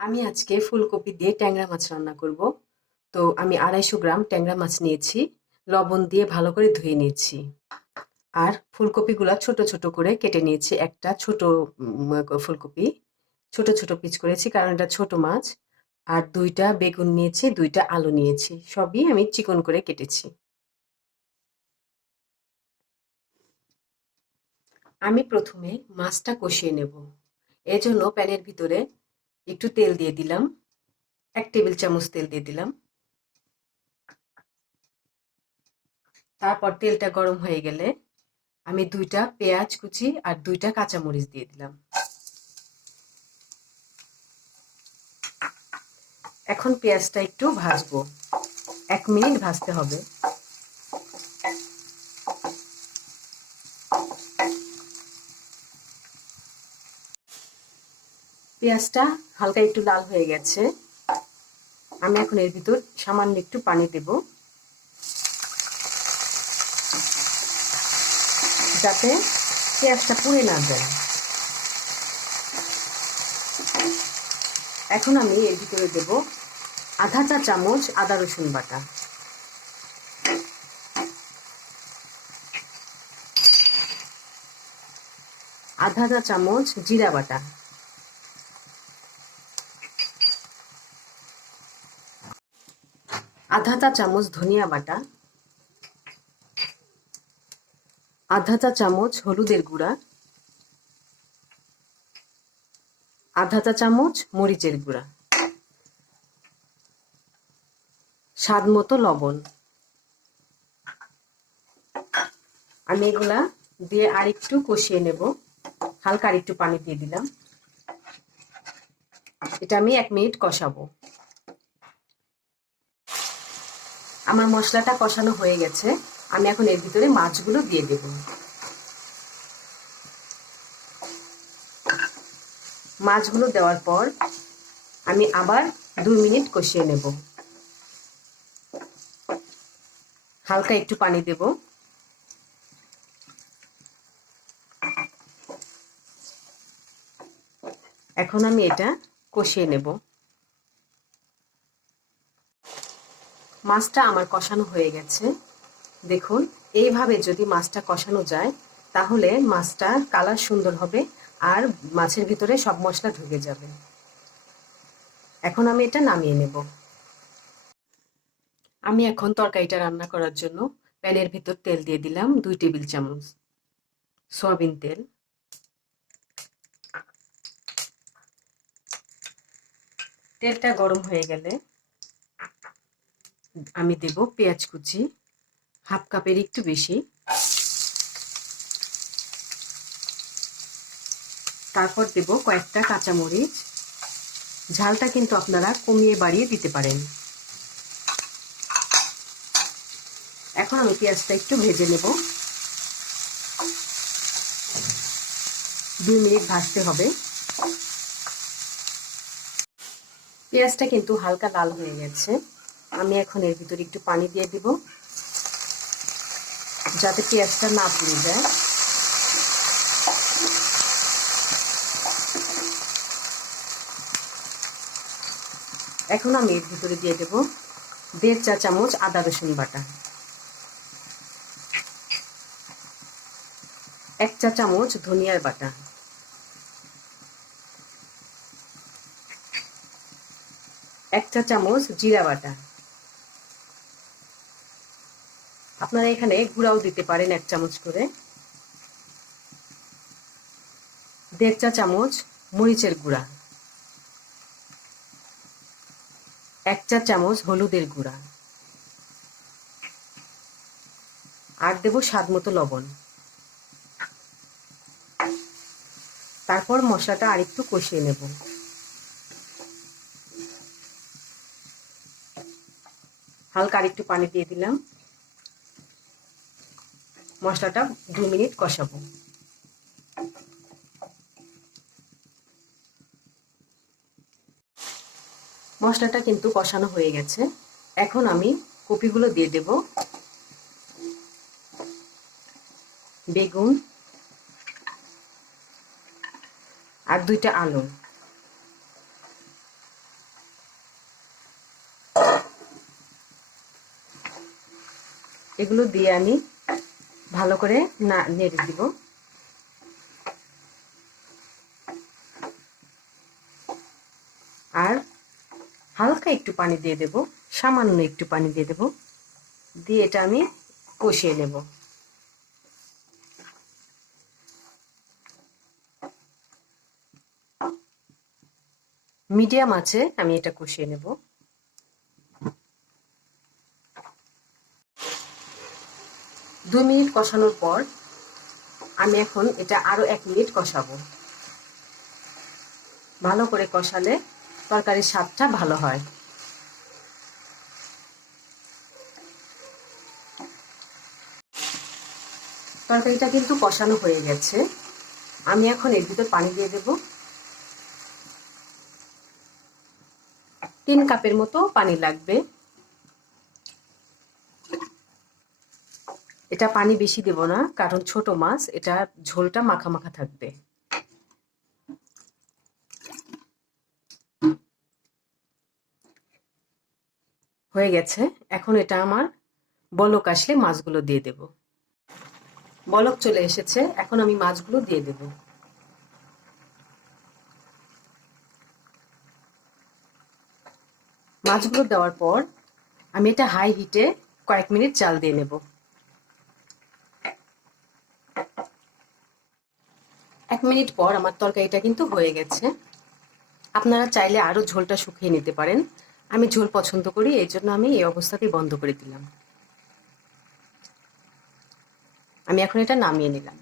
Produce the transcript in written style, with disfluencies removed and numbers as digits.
আমি আজকে ফুলকপি দিয়ে ট্যাংরা মাছ রান্না করব। তো আমি 250 গ্রাম ট্যাংরা মাছ নিয়েছি, লবণ দিয়ে ভালো করে ধুয়ে নিয়েছি। আর ফুলকপিগুলা ছোট ছোট করে কেটে নিয়েছি। একটা ছোট ফুলকপি ছোট ছোট পিস করেছি, কারণ এটা ছোট মাছ। আর 2টা বেগুন নিয়েছি, 2টা আলু নিয়েছি, সবই আমি চিকন করে কেটেছি। আমি প্রথমে মাছটা কষিয়ে নেব। এজন্য প্যানের ভিতরে একটু তেল দিয়ে দিলাম, 1 টেবিল চামচ তেল দিয়ে দিলাম। তারপর তেলটা গরম হয়ে গেলে আমি 2টা পেঁয়াজ কুচি আর 2টা কাঁচামরিচ দিয়ে দিলাম। এখন পেঁয়াজটা একটু ভাজবো, 1 মিনিট ভাজতে হবে। পেঁয়াজটা হালকা একটু লাল হয়ে গেছে। আমি এখন এর ভিতর সামান্য একটু পানি দেব, যাতে পেঁয়াজটা পুড়ে না যায়। এখন আমি এর ভিতরে দেব আধা চা চামচ আদা রসুন বাটা, আধা চা চামচ জিরা বাটা, আধা চা চামচ ধনিয়া বাটা, আধা চা চামচ হলুদের গুঁড়া, আধা চা চামচ মরিচের গুঁড়া, স্বাদ মতো লবণ। আমি এগুলা দিয়ে আরেকটু কষিয়ে নেব, হালকা আরেকটু পানি দিয়ে দিলাম। এটা আমি 1 মিনিট কষাবো। আমার মশলাটা কষানো হয়ে গেছে। আমি এখন এর ভিতরে মাছগুলো দিয়ে দেব। মাছগুলো দেওয়ার পর আমি আবার 2 মিনিট কষিয়ে নেব। হালকা একটু পানি দেব। এখন আমি এটা কষিয়ে নেব। মাছটা আমার কষানো হয়ে গেছে। দেখুন, এইভাবে যদি মাছটা কষানো যায় তাহলে মাছটার কালার সুন্দর হবে আর মাছের ভিতরে সব মশলা ঢুকে যাবে। এখন আমি এটা নামিয়ে নেব। আমি এখন তরকারিটা রান্না করার জন্য প্যানের ভিতর তেল দিয়ে দিলাম 2 টেবিল চামচ সয়াবিন তেল। তেলটা গরম হয়ে গেলে আমি দেব পেঁয়াজ কুচি, 1/2 কাপের একটু বেশি। তারপর দেব কয়েকটা কাঁচামরিচ। ঝালটা কিন্তু আপনারা কমিয়ে বাড়িয়ে দিতে পারেন। এখন আমি পেঁয়াজটা একটু ভেজে নেব। 2 মিনিট ভাজতে হবে। পেঁয়াজটা কিন্তু হালকা লাল হয়ে গেছে। আমি এখন এর ভিতরে একটু পানি দিয়ে দিব, যাতে পেঁয়াজটা না পুড়ে যায়। এখন আমি এর ভিতরে দিয়ে দেব 1.5 চা চামচ আদা রসুন বাটা, 1 চা চামচ ধনিয়ার বাটা, 1 চা চামচ জিরা বাটা। আপনারা এখানে গুঁড়াও দিতে পারেন 1 চামচ করে। 1.5 চা চামচ মরিচের গুঁড়া, 1 চা চামচ হলুদের গুঁড়া, আর দেব স্বাদ মতো লবণ। তারপর মশলাটা আরেকটু কষিয়ে নেব। হালকা আরেকটু পানি দিয়ে দিলাম। মশলাটা 2 মিনিট কষাবো। মশলাটা কিন্তু কষানো হয়ে গেছে। এখন আমি কপিগুলো দিয়ে দেব। বেগুন আর 2টা আলু, এগুলো দিয়ে আমি ভালো করে নেড়ে দিব। আর হালকা একটু পানি দিয়ে দেব, সামান্য একটু পানি দিয়ে দেব, দিয়ে এটা আমি কষিয়ে নেব। মিডিয়াম আঁচে আমি এটা কষিয়ে নেব। 2 মিনিট কষানোর পর আমি এখন এটা আরো 1 মিনিট কষাবো। ভালো করে কষালে তরকারির স্বাদটা ভালো হয়। তরকারিটা কিন্তু কষানো হয়ে গেছে। আমি এখন এর ভিতর পানি দিয়ে দেব। 3 কাপের মতো পানি লাগবে। এটা পানি বেশি দেব না, কারণ ছোট মাছ, এটা ঝোলটা মাখা মাখা থাকবে। হয়ে গেছে। এখন এটা আমার বলক আসলে মাছগুলো দিয়ে দেব। বলক চলে এসেছে, এখন আমি মাছগুলো দিয়ে দেব। মাছগুলো দেওয়ার পর আমি এটা হাই হিটে কয়েক মিনিট জাল দিয়ে নেব। 1 মিনিট পর আমার তরকারিটা কিন্তু হয়ে গেছে। আপনারা চাইলে আরো ঝোলটা শুকিয়ে নিতে পারেন। আমি ঝোল পছন্দ করি, এই জন্য আমি এই অবস্থাতেই বন্ধ করে দিলাম। আমি এখন এটা নামিয়ে নিলাম।